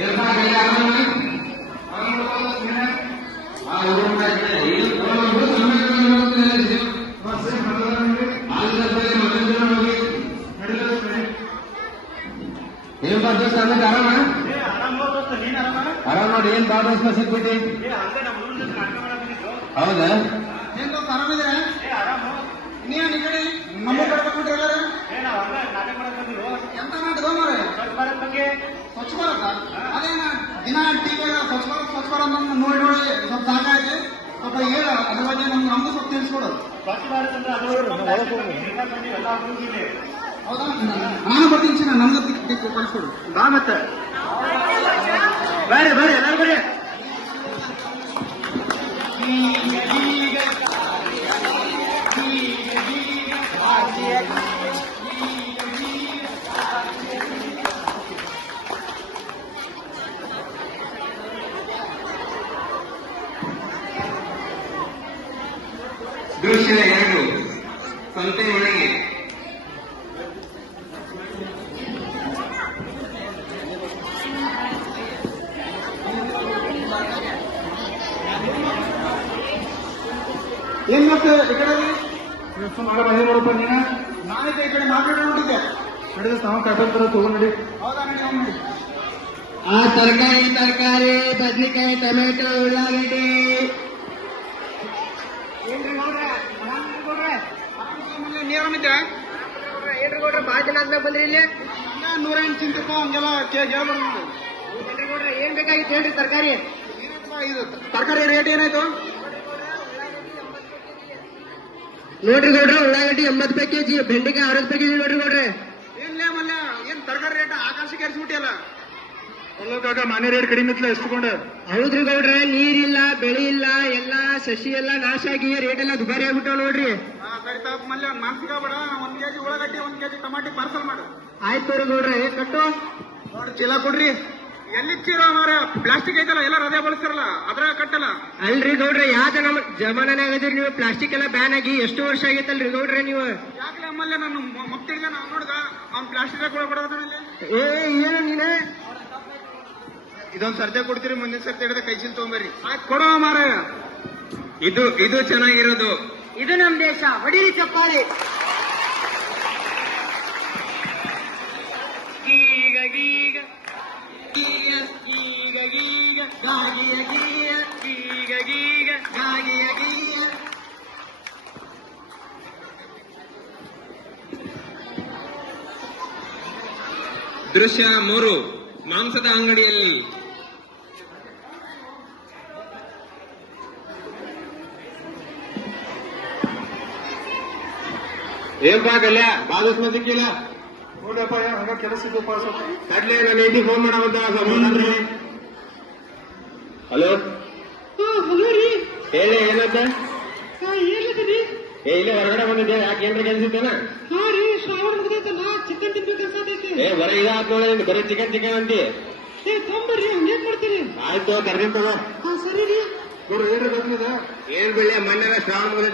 ಏನ್ ದೋಸ್ತ ಅಂದ್ರೆ ಆರಾಮ ಆರಾಮ್ ನೋಡಿ. ಏನ್ ಬಾ ದೋಸ್ತ ಸಿಕ್ಬಿಟ್ಟಿ? ಹೌದಾ? ಏನ್ ದೋಸ್ತ ಆರಾಮಿದ್ರೆ ನೀನ್ ಈ ಕಡೆ ನಮ್ಮ ಕಡೆ ಬಂದ್ಬಿಟ್ರಿ ಎಲ್ಲಾರು. ಎಂತ ನಾಟಕ ಮಾರೆ? ಸ್ವಚ್ಛ ಭಾರತ ಅದೇನ ದಿನ ಟಿವಿಯಾಗ ಸ್ವಚ್ಛ ಭಾರತ ನೋಡಿ ನೋಡಿ ಸ್ವಲ್ಪ ಸಾಕಾಯ್ತು. ಸ್ವಲ್ಪ ಹೇಳ ಅದ್ರ ಬಗ್ಗೆ ನಮ್ದು ಸ್ವಲ್ಪ ತಿಳಿಸ್ಕೊಡು. ಹೌದಾ? ನಾನು ಬರ್ತೀನಿ, ನಮ್ದು ಕಳಿಸ್ಕೊಡು. ಬಾ ಮತ್ತೆ ಬೇರೆ ಬೇರೆ ಎಲ್ಲರೂ ಬರೀ. ದೃಶ್ಯ 2 ಸಂತೆ ಒಳಗೆ. ಏನ್ ಮತ್ತೆ ಈ ಕಡೆ ನೋಡಪ್ಪ ನೀನ. ನಾನೀಗ ಈ ಕಡೆ ಮಾರ್ಕೆಟ್ ನೋಡಿದ್ದೆ. ನಡೆದ ನಾವು ಕಟ್ಟಂತರ ತಗೊಂಡ್ ನಡಿ. ಹೌದಾ? ನಡಿ ಅವ್ನು ನಡಿ. ಆ ತರಕಾರಿ ಬದ್ನಿಕಾಯಿ ಟೊಮೆಟೊ ಉಳ್ಳಾಗಡ್ಡಿ. ಏನ್ರಿ ನೋಡ್ರೆ ನೀರಾಮಿದ್ದೆ ಏನ್ರಿ ಗೌಡ್ರ ಬಾಳ ದಿನ ಆದ್ಮೇಲೆ ಬಂದ್ರಿ ಇಲ್ಲಿ. 108 ಚಿಂತಪ್ಪ ಹಂಗೆಲ್ಲ ಕೇಳ್ಬಾರ್ದು ನೋಡಿ. ಏನ್ರಿ ಗೌಡ್ರ ಏನ್ ಬೇಕಾಗಿತ್ತು ಹೇಳ್ರಿ ತರಕಾರಿ. ಇದು ತರಕಾರಿ ರೇಟ್ ಏನಾಯ್ತು ನೋಡ್ರಿ ಗೌಡ್ರ ಉಳ್ಳಾಗಡ್ಡಿ 80 ರೂಪಾಯಿ ಕೆಜಿ, ಬೆಂಡೆಕಾಯಿ 60 ರೂಪಾಯಿ ಕೆಜಿ ನೋಡ್ರಿ ಗೌಡ್ರೆ. ಏನ್ಲೇ ಮಲ್ಲ ಏನ್ ತರಕಾರಿ ರೇಟ್ ಆಕಾಶಕ್ಕೆ ಏರಿಸ್ಬಿಟ್ಟಿಯಲ್ಲ. ಕಾಕ ಮನೆ ರೇಟ್ ಕಡಿಮೆ ಇತ್ತಲ್ಲ ಎಷ್ಟುಕೊಂಡೆ. ಹೌದ್ರಿ ಗೌಡ್ರ, ನೀರಿಲ್ಲ ಬೆಳೆ ಇಲ್ಲ, ಎಲ್ಲಾ ಸಸಿ ಎಲ್ಲಾ ನಾಶ ಆಗಿ ರೇಟ್ ಎಲ್ಲ ದುಬಾರಿ ಆಗ್ಬಿಟ್ಟಾವ ನೋಡ್ರಿ. ಸರಿ ತಾಪ ಮಲ್ಯ ಮಾನ್ಸಿಕ ಬೇಡ. 1 ಕೆಜಿ ಉಳ್ಳಾಗಡ್ಡಿ 1 ಕೆಜಿ ಟಮಾಟಿ ಪಾರ್ಸಲ್ ಮಾಡು. ಆಯ್ತು ರೀ ಗೌಡ್ರ, ಕಟ್ಟು ನೋಡಿ ಚೀಲ ಕೊಡ್ರಿ. ಎಲ್ಲಿ ಚೀಲ ಮಾರ ಪ್ಲಾಸ್ಟಿಕ್ ಐತಲ್ಲ ಎಲ್ಲ ರಜೆ ಬಳಸ್ತಾರಲ್ಲ ಅದ್ರ ಕಟ್ಟಲ್ಲ. ಅಲ್ರಿ ಗೌಡ್ರ, ಯಾವ್ದ ನಮ್ಮ ಜಮಾನಾಗ ಆಗದ್ರಿ ನೀವು ಪ್ಲಾಸ್ಟಿಕ್ ಎಲ್ಲ ಬ್ಯಾನ್ ಆಗಿ ಎಷ್ಟು ವರ್ಷ ಆಗೈತಲ್ರಿ ಗೌಡ್ರ ನೀವು. ಯಾಕಲೆ ಅಮ್ಮಲ್ಲ ನಾನು ಮಕ್ತಿಡ್ಗ ನಾವು ನೋಡ್ದ ಅವ್ನ್ ಪ್ಲಾಸ್ಟಿಕ್ ಕೊಡೋದ್ರಲ್ಲಿ. ಏನು ನೀನೆ ಇದೊಂದ್ ಸರ್ತೆ ಕೊಡ್ತೀರಿ, ಮುಂದಿನ ಸರ್ತೆ ಹಿಡಿದ ಕೈ ಚೀಲ ತಗೊಂಬರ್ರಿ. ಆಯ್ತು ಕೊಡೋ ಮಾರ. ಇದು ಚೆನ್ನಾಗಿರೋದು. ಇದು ನಮ್ ದೇಶ, ಹೊಡಿರಿ ಚಪ್ಪಾಳಿ. ಗೀಗ ಗೀಗ ಗೀಗ ಗೀಗ ಗೀಗ ಗಾಗಿಯ ಗೀಯ ಗೀಗ ಗೀಗ ಗಾಗಿಯ ಗೀಯ. ದೃಶ್ಯ 3 ಮಾಂಸದ ಅಂಗಡಿಯಲ್ಲಿ. ಏನ್ ಕಲ್ಯ ಬಾದಸ್ ಮಂದಿ ಸಿಕ್ಕಿಲ್ಲ ನೋಡಪ್ಪ ಹಂಗ ಕೆಲಸ ಇದ್ದಪ್ಪ ಸ್ವಲ್ಪ. ಕಡ್ಲೆ ನನ್ನ ಹೆಂಡಿ ಫೋನ್ ಮಾಡವಂತ. ಹಲೋ ಹಲೋ ರೀ, ಹೇಳಿ ಏನಂತ? ಏನಿದ್ರಿ? ಇಲ್ಲೇ ಹೊರಗಡೆ ಬಂದಿದ್ದೆ. ಯಾಕೆ ಏನ್ರ ಕೆಲ್ಸಿದ್ದೇನ? ಹಾ ರೀ, ಶ್ರಾವಣ ಮುಗಿದೈತಲ್ಲ, ಚಿಕನ್ ತಿನ್ಬೇಕು ಅನ್ಸತೈತಿ. ಬರೀ ಇದಾತ್ ನೋಡಿ, ಬರೀ ಚಿಕನ್ ಅಂತಿ. ತೊಂಬರ್ರಿ, ಹಂಗೇನ್ ಮಾಡ್ತೀರಿ? ಆಯ್ತು ಕರ್ದಿನ್ ತಗೋ. ಹಾ ಸರಿ ರೀ. ನೋಡು ಏನ್ರ ಗೊತ್ತಿದೆ ಏನ್ ಬಿಡ್ಲಿ, ಮೊನ್ನೆ ಶ್ರಾವಣ ಮುಗಿದ